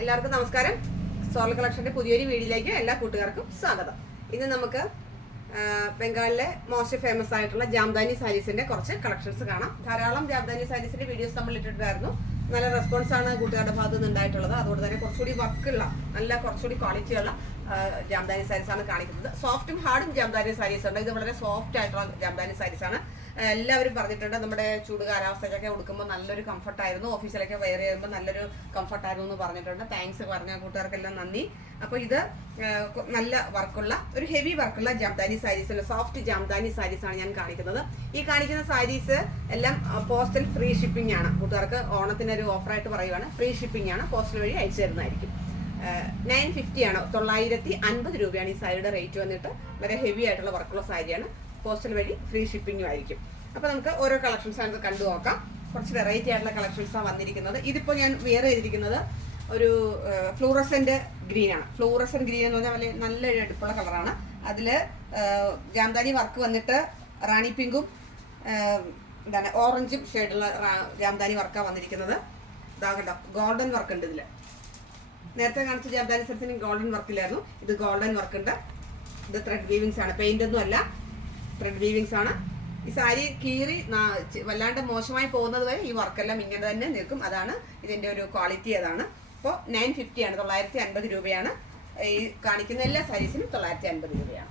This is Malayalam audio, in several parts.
എല്ലാവർക്കും നമസ്കാരം. സോൾ കളക്ഷന്റെ പുതിയൊരു വീഡിയോയിലേക്ക് എല്ലാ കൂട്ടുകാർക്കും സ്വാഗതം. ഇന്ന് നമുക്ക് ബംഗാളിലെ മോസ്റ്റ് ഫേമസ് ആയിട്ടുള്ള ജാംദാനി സാരീസിന്റെ കുറച്ച് കളക്ഷൻസ് കാണാം. ധാരാളം ജാംദാനി സാരീസിന്റെ വീഡിയോസ് നമ്മൾ ഇട്ടിട്ടുണ്ടായിരുന്നു. നല്ല റെസ്പോൺസ് ആണ് കൂട്ടുകാരുടെ ഭാഗത്ത് നിന്ന് ഉണ്ടായിട്ടുള്ളത്. അതുകൊണ്ട് തന്നെ കുറച്ചുകൂടി വർക്കുള്ള കുറച്ചുകൂടി ക്വാളിറ്റിയുള്ള ജാംദാനി സാരീസ് ആണ് കാണിക്കുന്നത്. സോഫ്റ്റും ഹാർഡും ജാംദാനി സാരീസ് ഉണ്ട്. ഇത് വളരെ സോഫ്റ്റ് ആയിട്ടുള്ള ജാംദാനി സാരീസ് ആണ്. എല്ലാവരും പറഞ്ഞിട്ടുണ്ട് നമ്മുടെ ചൂട് കാലാവസ്ഥയ്ക്കൊക്കെ ഉടുക്കുമ്പോൾ നല്ലൊരു കംഫർട്ടായിരുന്നു, ഓഫീസിലൊക്കെ വെയർ ചെയ്യുമ്പോൾ നല്ലൊരു കംഫർട്ടായിരുന്നു എന്ന് പറഞ്ഞിട്ടുണ്ട്. താങ്ക്സ് പറഞ്ഞ കൂട്ടുകാർക്കെല്ലാം നന്ദി. അപ്പോൾ ഇത് നല്ല വർക്കുള്ള ഒരു ഹെവി വർക്കുള്ള ജാംദാനി സാരീസ്, സോഫ്റ്റ് ജാംദാനി സാരീസ് ആണ് ഞാൻ കാണിക്കുന്നത്. ഈ കാണിക്കുന്ന സാരീസ് എല്ലാം പോസ്റ്റൽ ഫ്രീ ഷിപ്പിംഗ് ആണ്. കൂട്ടുകാർക്ക് ഓണത്തിന് ഒരു ഓഫറായിട്ട് പറയുവാണ്, ഫ്രീ ഷിപ്പിംഗ് ആണ്, പോസ്റ്റൽ വഴി അയച്ചു തരുന്നതായിരിക്കും. 950 ആണ്, 950 രൂപയാണ് ഈ സാരിയുടെ റേറ്റ് വന്നിട്ട്. വളരെ ഹെവി ആയിട്ടുള്ള വർക്കുള്ള സാരിയാണ്, പോസ്റ്റൽ വഴി ഫ്രീ ഷിപ്പിംഗും ആയിരിക്കും. അപ്പോൾ നമുക്ക് ഓരോ കളക്ഷൻസ് ആണ് കണ്ടു നോക്കാം. കുറച്ച് വെറൈറ്റി ആയിട്ടുള്ള കളക്ഷൻസാണ് വന്നിരിക്കുന്നത്. ഇതിപ്പോൾ ഞാൻ വെയർ ചെയ്തിരിക്കുന്നത് ഒരു ഫ്ലൂറസെന്റ് ഗ്രീൻ ആണ്. ഫ്ലൂറസെന്റ് ഗ്രീൻ എന്ന് പറഞ്ഞാൽ നല്ലൊരു അടുപ്പുള്ള കളറാണ്. അതിൽ ജാംദാനി വർക്ക് വന്നിട്ട് റാണി പിങ്കും ഓറഞ്ചും ഷെയ്ഡുള്ള ജാംദാനി വർക്കാണ് വന്നിരിക്കുന്നത്. ഇതാകട്ടോ, ഗോൾഡൻ വർക്ക് ഉണ്ട് ഇതിൽ. നേരത്തെ കാണിച്ച ജാംദാനി സെറ്റ്സിന് ഗോൾഡൻ വർക്കില്ലായിരുന്നു, ഇത് ഗോൾഡൻ വർക്ക് ഉണ്ട്. ഇത് ത്രെഡ് വീവിങ്സ് ആണ്, പെയിന്റ് ഒന്നും അല്ല, ത്രെഡ് വീവിങ്സ് ആണ്. ഈ സാരി കീറി വല്ലാണ്ട് മോശമായി പോകുന്നത് വരെ ഈ വർക്കെല്ലാം ഇങ്ങനെ തന്നെ നിൽക്കും. അതാണ് ഇതിന്റെ ഒരു ക്വാളിറ്റി. അതാണ്. അപ്പോൾ 950 ആണ്, 950 രൂപയാണ്. ഈ കാണിക്കുന്ന എല്ലാ സാരീസിനും 950 രൂപയാണ്.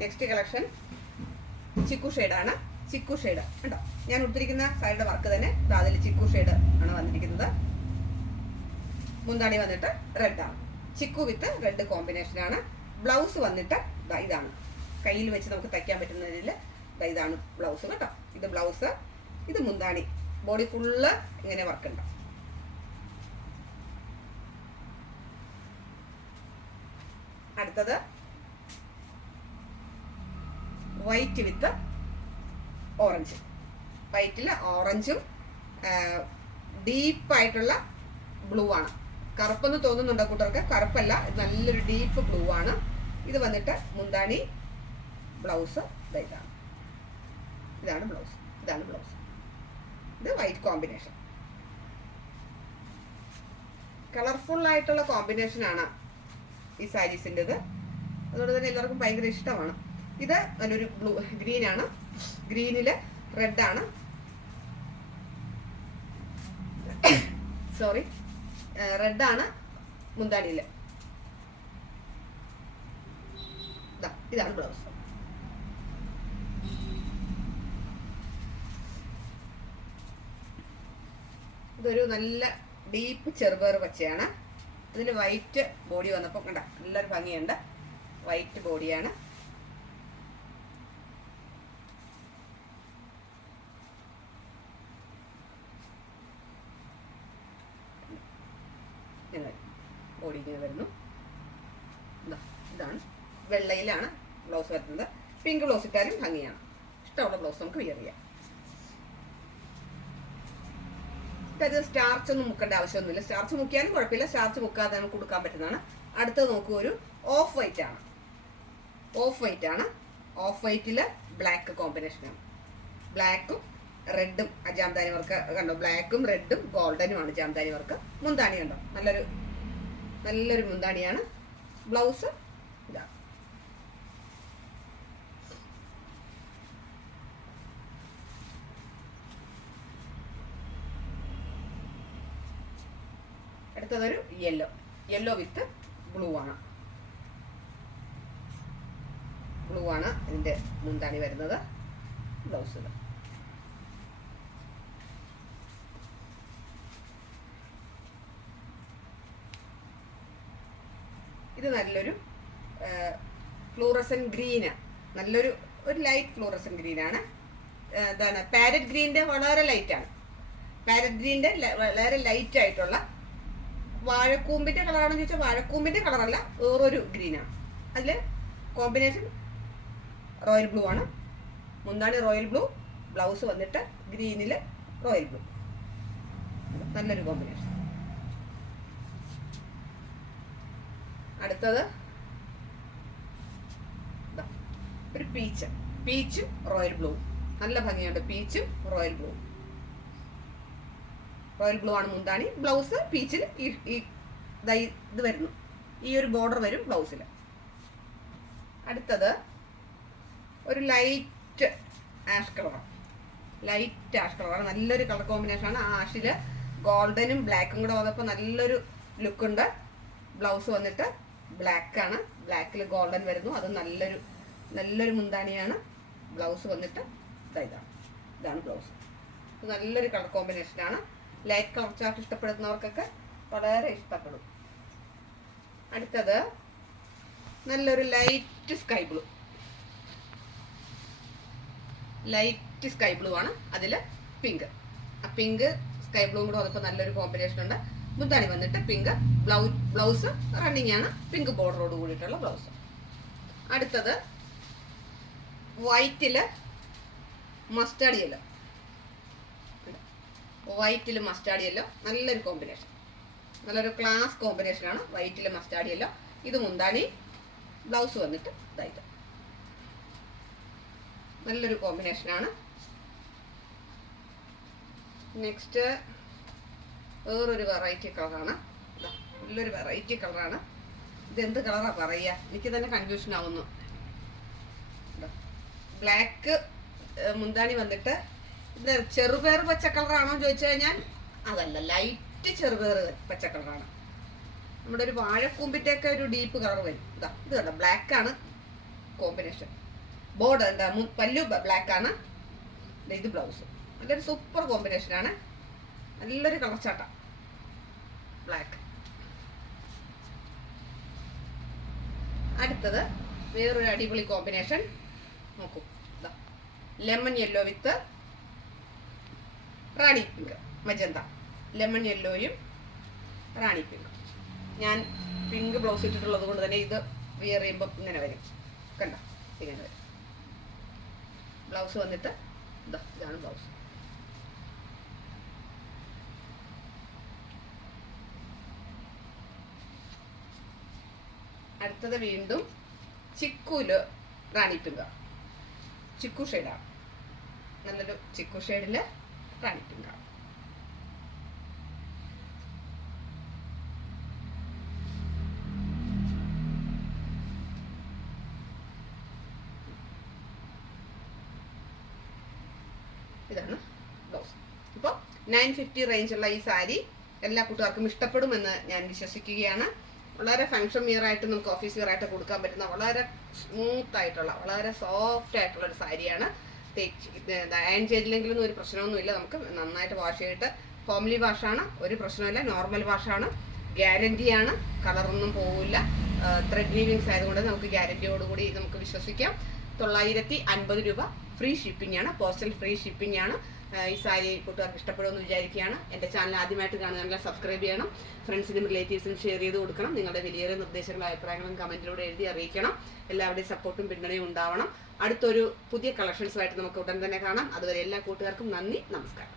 നെക്സ്റ്റ് കളക്ഷൻ ചിക്കു ഷെയ്ഡാണ്. ചിക്കു ഷെയ്ഡ് ഉണ്ടോ, ഞാൻ ഉടുത്തിരിക്കുന്ന സാരിയുടെ വർക്ക് തന്നെ അതിൽ ചിക്കു ഷെയ്ഡ് ആണ് വന്നിരിക്കുന്നത്. മുന്താണി വന്നിട്ട് റെഡ് ആണ്, ചിക്കു വിത്ത് റെഡ് കോമ്പിനേഷൻ ആണ്. ബ്ലൗസ് വന്നിട്ട് ഇതാണ്, കയ്യിൽ വെച്ച് നമുക്ക് തയ്ക്കാൻ പറ്റുന്നതിൽ ഇതാണ് ബ്ലൗസ് കേട്ടോ. ഇത് ബ്ലൗസ്, ഇത് മുന്താണി. ബോഡി ഫുള്ള് ഇങ്ങനെ വർക്ക് ഉണ്ടാവും. അടുത്തത് വൈറ്റ് വിത്ത് ഓറഞ്ച്. വൈറ്റിൽ ഓറഞ്ചും ഡീപ്പായിട്ടുള്ള ബ്ലൂ ആണ്. കറുപ്പെന്ന് തോന്നുന്നുണ്ടോ കൂട്ടർക്ക്? കറുപ്പല്ല, ഇത് നല്ലൊരു ഡീപ്പ് ബ്ലൂ ആണ്. ഇത് വന്നിട്ട് മുന്താണി, ബ്ലൗസ് ഇതാണ് ബ്ലൗസ്, ഇതാണ് ബ്ലൗസ്. ഇത് വൈറ്റ് കോമ്പിനേഷൻ, കളർഫുൾ ആയിട്ടുള്ള കോമ്പിനേഷൻ ആണ് ഈ സാരീസിൻ്റെത്. അതുകൊണ്ട് തന്നെ എല്ലാവർക്കും ഭയങ്കര ഇഷ്ടമാണ്. ഇത് നല്ലൊരു ബ്ലൂ ഗ്രീൻ ആണ്, ഗ്രീനില് റെഡ് ആണ്, സോറി റെഡ് ആണ് മുന്താണിയില്. ഇതാണ് ബ്ലൗസ്. ഇതൊരു നല്ല ഡീപ്പ് ചെറുപയർ പച്ചയാണ്. ഇതിൽ വൈറ്റ് ബോഡി വന്നപ്പോൾ കണ്ട നല്ലൊരു ഭംഗിയുണ്ട്. വൈറ്റ് ബോഡിയാണ്. ബോഡി ഇങ്ങനെ വരുന്നു. ഇതാണ് വെള്ളയിലാണ് ബ്ലൗസ് വരുന്നത്. പിങ്ക് ബ്ലൗസ് ഇട്ടാലും ഭംഗിയാണ്. ഇഷ്ടമുള്ള ബ്ലൗസ് നമുക്ക് വിയർ ചെയ്യാം. ഇത് സ്റ്റാർച്ച് ഒന്നും മുക്കേണ്ട ആവശ്യമൊന്നുമില്ല. സ്റ്റാർച്ച് മുക്കിയാലും കുഴപ്പമില്ല, സ്റ്റാർച്ച് മുക്കാതെ നമുക്ക് കൊടുക്കാൻ പറ്റുന്നതാണ്. അടുത്തത് നോക്കൂ, ഒരു ഓഫ് വൈറ്റ് ആണ്. ഓഫ് വൈറ്റ് ആണ്. ഓഫ് വൈറ്റില് ബ്ലാക്ക് കോമ്പിനേഷനാണ്. ബ്ലാക്കും റെഡും ജാംദാനി വർക്ക് കണ്ടോ, ബ്ലാക്കും റെഡും ഗോൾഡനും ആണ് ജാംദാനി വർക്ക്. മുന്താണി കണ്ടോ, നല്ലൊരു മുന്താണിയാണ്. ബ്ലൗസ് ഇതാ. അടുത്തതൊരു യെല്ലോ വിത്ത് ബ്ലൂ ആണ്. ബ്ലൂ ആണ് ഇതിന്റെ മുന്താണി വരുന്നത്. ബ്ലൗസ് ഇത് നല്ലൊരു ഫ്ലൂറസൻ ഗ്രീന്, നല്ലൊരു ലൈറ്റ് ഫ്ലൂറസൻ ഗ്രീനാണ്. എന്താണ്, പാരറ്റ് ഗ്രീനിന്റെ വളരെ ലൈറ്റാണ്. പാരറ്റ് ഗ്രീനിന്റെ വളരെ ലൈറ്റ് ആയിട്ടുള്ള വാഴക്കൂമ്പിന്റെ കളറാണെന്ന് ചോദിച്ചാൽ വാഴക്കൂമ്പിന്റെ കളറല്ല, വേറൊരു ഗ്രീനാണ്. അതിൽ കോമ്പിനേഷൻ റോയൽ ബ്ലൂ ആണ്. മുന്താണി റോയൽ ബ്ലൂ, ബ്ലൗസ് വന്നിട്ട് ഗ്രീനില് റോയൽ ബ്ലൂ. നല്ലൊരു കോമ്പിനേഷൻ. അടുത്തത് ഒരു പീച്ചും റോയൽ ബ്ലൂ. നല്ല ഭംഗിയുണ്ട്, പീച്ചും റോയൽ ബ്ലൂ. റോയൽ ബ്ലൂ ആണ് മുന്താണി. ബ്ലൗസ് പീച്ചിൽ ഇത് വരുന്നു, ഈ ഒരു ബോർഡർ വരും ബ്ലൗസിൽ. അടുത്തത് ഒരു ലൈറ്റ് ആഷ് കളറാണ്. ലൈറ്റ് ആഷ് കളറാണ്, നല്ലൊരു കളർ കോമ്പിനേഷനാണ്. ആ ആഷിൽ ഗോൾഡനും ബ്ലാക്കും കൂടെ വന്നപ്പോൾ നല്ലൊരു ലുക്കുണ്ട്. ബ്ലൗസ് വന്നിട്ട് ബ്ലാക്കാണ്, ബ്ലാക്കിൽ ഗോൾഡൻ വരുന്നു. അത് നല്ലൊരു മുന്താണിയാണ്. ബ്ലൗസ് വന്നിട്ട് ഇതാണ് ബ്ലൗസ്. നല്ലൊരു കളർ കോമ്പിനേഷനാണ്. ലൈറ്റ് കളർ ചാർട്ട് ഇഷ്ടപ്പെടുന്നവർക്കൊക്കെ വളരെ ഇഷ്ടപ്പെടും. അടുത്തത് നല്ലൊരു light sky blue. Light sky blue ആണ്, അതിൽ പിങ്ക്. ആ പിങ്ക് സ്കൈ ബ്ലൂ കൂടെ വന്നപ്പോൾ നല്ലൊരു കോമ്പിനേഷൻ ഉണ്ട്. മുന്താണി വന്നിട്ട് പിങ്ക്, ബ്ലൗസ് റണ്ണിങ് ആണ്, പിങ്ക് ബോർഡറോട് കൂടിയിട്ടുള്ള ബ്ലൗസ്. അടുത്തത് വൈറ്റിൽ മസ്റ്റാർഡ് യെല്ലോ. വൈറ്റിൽ മസ്റ്റാർഡ് യെല്ലോ നല്ലൊരു കോമ്പിനേഷൻ, നല്ലൊരു ക്ലാസ് കോമ്പിനേഷനാണ്. വൈറ്റിൽ മസ്റ്റാർഡ് യെല്ലോ, ഇത് മുന്താണി, ബ്ലൗസ് വന്നിട്ട് ഇതായിട്ട് നല്ലൊരു കോമ്പിനേഷനാണ്. നെക്സ്റ്റ് വേറൊരു വെറൈറ്റി കളറാണ്. നല്ലൊരു വെറൈറ്റി കളറാണ്. ഇതെന്ത് കളറാണ് പറയുക, എനിക്ക് തന്നെ കൺഫ്യൂഷൻ ആവുന്നു. ബ്ലാക്ക് മുന്താണി വന്നിട്ട് ഇത് ചെറുപയർ പച്ച കളറാണോ എന്ന് ചോദിച്ചു കഴിഞ്ഞാൽ അതല്ല, ലൈറ്റ് ചെറുപയർ പച്ച കളറാണ്. നമ്മുടെ ഒരു വാഴക്കൂമ്പിൻ്റെയൊക്കെ ഒരു ഡീപ്പ് കളർ വരും. ഇത് കണ്ടോ, ബ്ലാക്കാണ് കോമ്പിനേഷൻ. ബോർഡർ പല്ലു ബ്ലാക്കാണ്, ഇത് ബ്ലൗസ്. നല്ലൊരു സൂപ്പർ കോമ്പിനേഷനാണ്, നല്ലൊരു കളർ ചാട്ട ബ്ലാക്ക്. അടുത്തത് വേറൊരു അടിപൊളി കോമ്പിനേഷൻ നോക്കൂ, lemon yellow with Rani pink, magenta. Lemon യെല്ലോയും റാണി പിങ്ക്. ഞാൻ പിങ്ക് ബ്ലൗസ് ഇട്ടിട്ടുള്ളത് കൊണ്ട് തന്നെ ഇത് വിയർ ചെയ്യുമ്പോൾ ഇങ്ങനെ വരും, കണ്ട ഇങ്ങനെ വരും. ബ്ലൗസ് വന്നിട്ട് ഇതാണ് ബ്ലൗസ്. അടുത്തത് വീണ്ടും ചിക്കുല് റാണി പിങ്ക്, ചിക്കു ഷെയ്ഡാണ്. നല്ലൊരു ചിക്കു ഷെയ്ഡില് റാണി പിങ്കാണ്. ഇതാണ് ബ്ലൗസ്. ഇപ്പോൾ 950 റേഞ്ചുള്ള ഈ സാരി എല്ലാ കൂട്ടുകാർക്കും ഇഷ്ടപ്പെടുമെന്ന് ഞാൻ വിശ്വസിക്കുകയാണ്. വളരെ ഫങ്ഷൻ വിയർ ആയിട്ട് നമുക്ക് ഓഫീസ് വിയർ ആയിട്ട് കൊടുക്കാൻ പറ്റുന്ന വളരെ സ്മൂത്ത് ആയിട്ടുള്ള വളരെ സോഫ്റ്റ് ആയിട്ടുള്ള ഒരു സാരിയാണ്. അയൺ ചെയ്തില്ലെങ്കിലും ഒരു പ്രശ്നമൊന്നുമില്ല. നമുക്ക് നന്നായിട്ട് വാഷ് ചെയ്തിട്ട് ഹോംലി വാഷാണ്, ഒരു പ്രശ്നമില്ല. നോർമൽ വാഷാണ്, ഗ്യാരണ്ടിയാണ്, കളറൊന്നും പോവില്ല. ത്രെഡ് വീവിങ്സ് ആയതുകൊണ്ട് നമുക്ക് ഗ്യാരണ്ടിയോടുകൂടി നമുക്ക് വിശ്വസിക്കാം. 950 രൂപ ഫ്രീ ഷിപ്പിംഗ് ആണ്, പോസ്റ്റൽ ഫ്രീ ഷിപ്പിംഗ് ആണ്. ഈ സാരി കൂട്ടുകാർക്ക് ഇഷ്ടപ്പെടുമെന്ന് വിചാരിക്കുകയാണ്. എൻ്റെ ചാനൽ ആദ്യമായിട്ട് കാണുകയാണെങ്കിൽ സബ്സ്ക്രൈബ് ചെയ്യണം, ഫ്രണ്ട്സിനും റിലേറ്റീവ്സിനും ഷെയർ ചെയ്ത് കൊടുക്കണം. നിങ്ങളുടെ വലിയേറെ നിർദ്ദേശങ്ങളും അഭിപ്രായങ്ങളും കമൻറ്റിലൂടെ എഴുതി അറിയിക്കണം. എല്ലാവരുടെയും സപ്പോർട്ടും പിന്തുണയും ഉണ്ടാവണം. അടുത്തൊരു പുതിയ കളക്ഷൻസുമായിട്ട് നമുക്ക് ഉടൻ തന്നെ കാണാം. അതുവരെ എല്ലാ കൂട്ടുകാർക്കും നന്ദി, നമസ്കാരം.